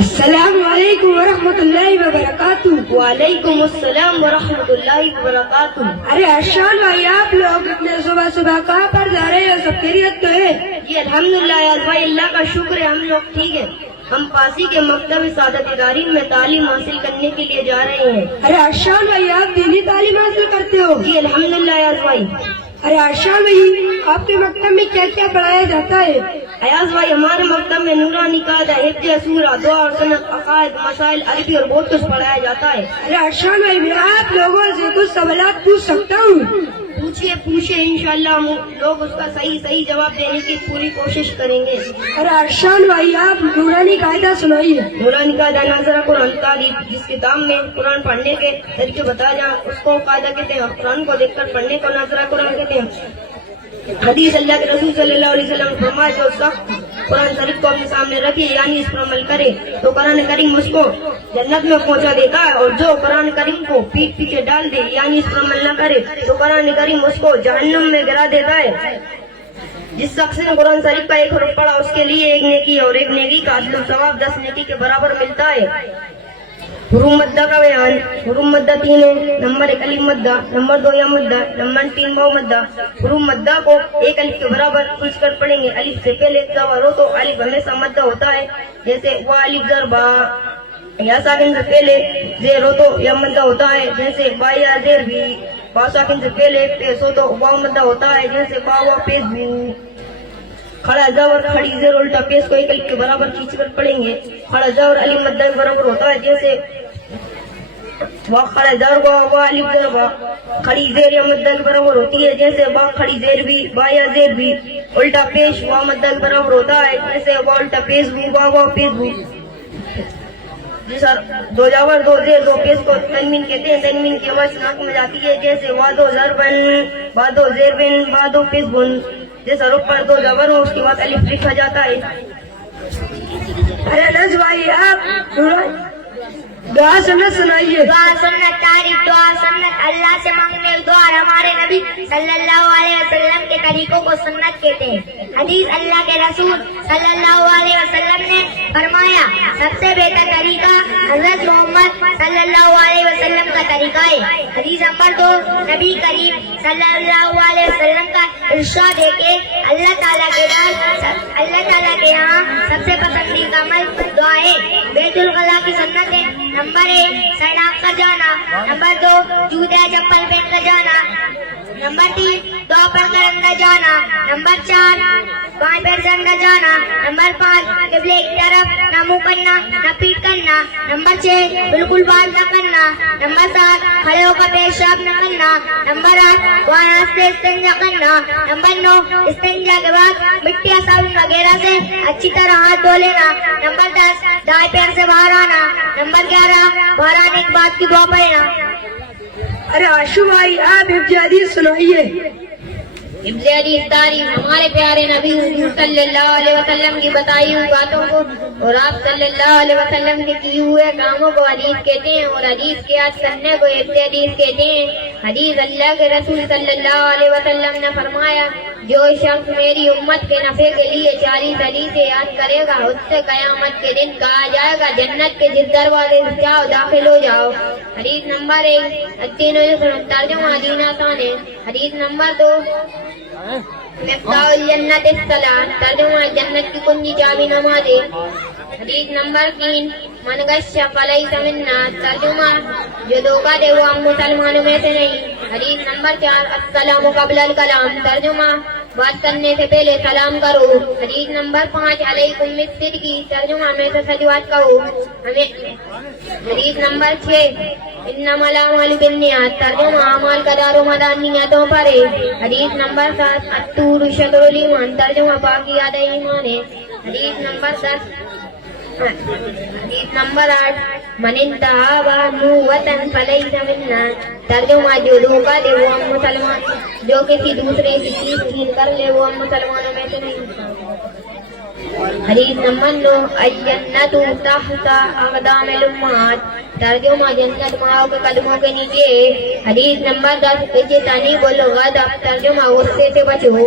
السلام علیکم ورحمۃ اللہ وبرکاتہ۔ وعلیکم السلام ورحمۃ اللہ وبرکاتہ۔ ارے ارشان بھائی، آپ لوگ اتنے صبح صبح کہاں پر جا رہے ہیں؟ سب خیریت تو ہے؟ جی الحمدللہ یاز بھائی، اللہ کا شکر ہے، ہم لوگ ٹھیک ہیں۔ ہم پاسی کے مکتب سعادت دارین میں تعلیم حاصل کرنے کے لیے جا رہے ہیں۔ ارے ارشان بھائی، آپ دینی تعلیم حاصل کرتے ہو؟ جی الحمدللہ یاز بھائی۔ ارے ارشان بھائی، آپ کے مکتب میں کیا کیا پڑھایا جاتا ہے؟ ایاز بھائی، ہمارے مکتب میں نورانی قاعدہ، حفظ سورہ، دعا اور سنت، عقائد، مسائل، عربی اور بہت کچھ پڑھایا جاتا ہے۔ ارے ارشان بھائی، میں آپ لوگوں سے کچھ سوالات پوچھ سکتا ہوں؟ پوچھیے، انشاءاللہ ہم لوگ اس کا صحیح جواب دینے کی پوری کوشش کریں گے۔ ارے ارشان بھائی، آپ نورانی قاعدہ سنائیے۔ نورانی قاعدہ ناظرہ قرآن تعریف، جس کتاب میں قرآن پڑھنے کے طریقے بتایا جائیں اس کو قاعدہ کہتے ہیں، اور قرآن کو دیکھ کر پڑھنے کو ناظرہ قرآن کہتے ہیں۔ حدیث اللہ کے رسول صلی اللہ علیہ وسلم نے فرمایا، جو شخص قرآن شریف کو اپنے سامنے رکھے یعنی اس پر عمل کرے تو قرآن کریم اس کو جنت میں پہنچا دیتا ہے، اور جو قرآن کریم کو پیٹ پیچھے ڈال دے یعنی اس پر عمل نہ کرے تو قرآن کریم اس کو جہنم میں گرا دیتا ہے۔ جس شخص نے قرآن شریف کا ایک حرف پڑھا اس کے لیے ایک نیکی اور ایک نیکی کا عدل و ثواب 10 نیکی کے برابر ملتا ہے۔ حروف مدہ کا بیان۔ حروف مدہ 3 ہے۔ نمبر 1 الف مدہ، نمبر 2 یا مدہ، نمبر 3 واو مدہ۔ حروف مدہ کو ایک الف کے برابر کھینچ کر پڑھیں گے۔ الف سے پہلے زبر ہو تو الف ہمیشہ مدہ ہوتا ہے، جیسے وا الف زر با۔ یا ساکن سے پہلے زیر ہو تو یا مدہ ہوتا ہے، جیسے با یا زیر بھی۔ با ساکن سے پہلے پیش ہو تو واو مدہ ہوتا ہے، جیسے با وا پیش بھی۔ کھڑا زبر کھڑی زیر الٹا پیش کو ایک الف کے برابر کھینچ کر پڑھیں گے۔ کھڑا زبر الف مدہ کے برابر ہوتا ہے، جیسے وا کھڑا زبر با وا الف زر با۔ کھڑی زیر یا مدہ کے برابر ہوتی ہے، جیسے با کھڑی زیر بھی، با یا زیر بھی۔ الٹا پیش وا مدہ کے برابر ہوتا ہے، جیسے وا الٹا پیش بھی، وا وا پیش بھی۔ جی سر، دو زبر دو زیر دو پیش کو تنوین کہتے ہیں۔ تنوین کی آواز ناک میں جاتی ہے، جیسے وا دو زر بن، با دو زیر بن، با دو پیش بن۔ جیسا رخ پر دو زبر ہو اس کے بعد الف لکھا جاتا ہے۔ ارے انس بھائی، آپ دعا سنت سنائیے۔ دعا سنت تعریف، دعا سنت اللہ سے مانگنے دعا اور ہمارے نبی صلی اللہ علیہ وسلم کے طریقوں کو سنت کہتے ہیں۔ حدیث اللہ کے رسول صلی اللہ علیہ وسلم نے فرمایا، سب سے بہتر طریقہ حضرت محمد صلی اللہ علیہ وسلم کا طریقہ ہے۔ حدیث نمبر 2، نبی کریم صلی اللہ علیہ وسلم کا ارشاد ہے کہ اللہ تعالیٰ کے یہاں سب سے پسندیدہ عمل دعا ہے۔ بیت الخلا کی سنت ہے۔ نمبر 1 سر ڈھانپ کر جانا، نمبر 2 جوتے یا چپل پہن کر جانا، نمبر 3 دعا پڑھ کر اندر جانا، نمبر 4 بائیں پیر سے اندر جانا، نمبر 5 قبلے کی طرف نہ منہ کرنا نہ پیٹ کرنا، نمبر 6 بالکل بات نہ کرنا، نمبر 7 کھڑے ہو کر پیشاب نہ کرنا، نمبر 8 وہاں سے استنجا کرنا، نمبر 9 استنجا کے بعد مٹی یا صابن وغیرہ سے اچھی طرح ہاتھ دھو لینا، نمبر 10 دائیں پیر سے باہر آنا، نمبر 11 باہر آنے کے بعد کی دعا پڑھنا۔ ارے آشو بھائی، آپ حفظ حدیث سنائیے۔ حفظ حدیث تعریف، ہمارے پیارے نبی حضور صلی اللہ علیہ وسلم کی بتائی ہوئی باتوں کو اور آپ صلی اللہ علیہ وسلم کے کیے ہوئے کاموں کو حدیث کہتے ہیں، اور حدیث کے یاد کرنے کو حفظ حدیث کہتے ہیں۔ حدیث اللہ کے رسول صلی اللہ علیہ وسلم نے فرمایا، جو شخص میری امت کے نفع کے لیے 40 حدیثیں یاد کرے گا اس سے قیامت کے دن کہا جائے گا، جنت کے جس دروازے سے جاؤ داخل ہو جاؤ۔ حدیث نمبر 1 ترجمہ دین آسان ہے۔ حدیث نمبر 2 مفتاح الجنت الصلاۃ، ترجمہ جنت کی کنجی چابی نماز ہے۔ حدیث نمبر 3 من غش فلیس منا، ترجمہ جو دھوکہ دے وہ ہم مسلمانوں میں سے نہیں۔ حدیث نمبر 4 السلام قبل الکلام، ترجمہ بات کرنے سے پہلے سلام کرو۔ حدیث نمبر 5 علیکم بالصدق، ترجمہ ہمیشہ سچ بات کہو۔ حدیث نمبر 6 انما الاعمال بالنیات، ترجمہ اعمال کا دار و مدار نیتوں پر ہے۔ حدیث نمبر 7 الطور شطر الایمان، ترجمہ باقی آدھا ایمان ہے۔ حدیث نمبر 10 حدیث نمبر 8 من انتہا بنوۃ فلیس منا، ترجمہ جو دھوکہ دے وہ ہم مسلمان، جو کسی دوسرے کی چیز چھین کر لے وہ ہم مسلمانوں میں سے نہیں۔ حدیث نمبر 9 الجنت تحت اقدام الامہات، ترجمہ جنت ماؤں کے قدموں کے نیچے۔ حدیث نمبر 10 اجتنبوا الغضب، ترجمہ غصے سے بچو۔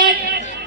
1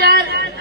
4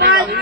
5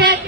6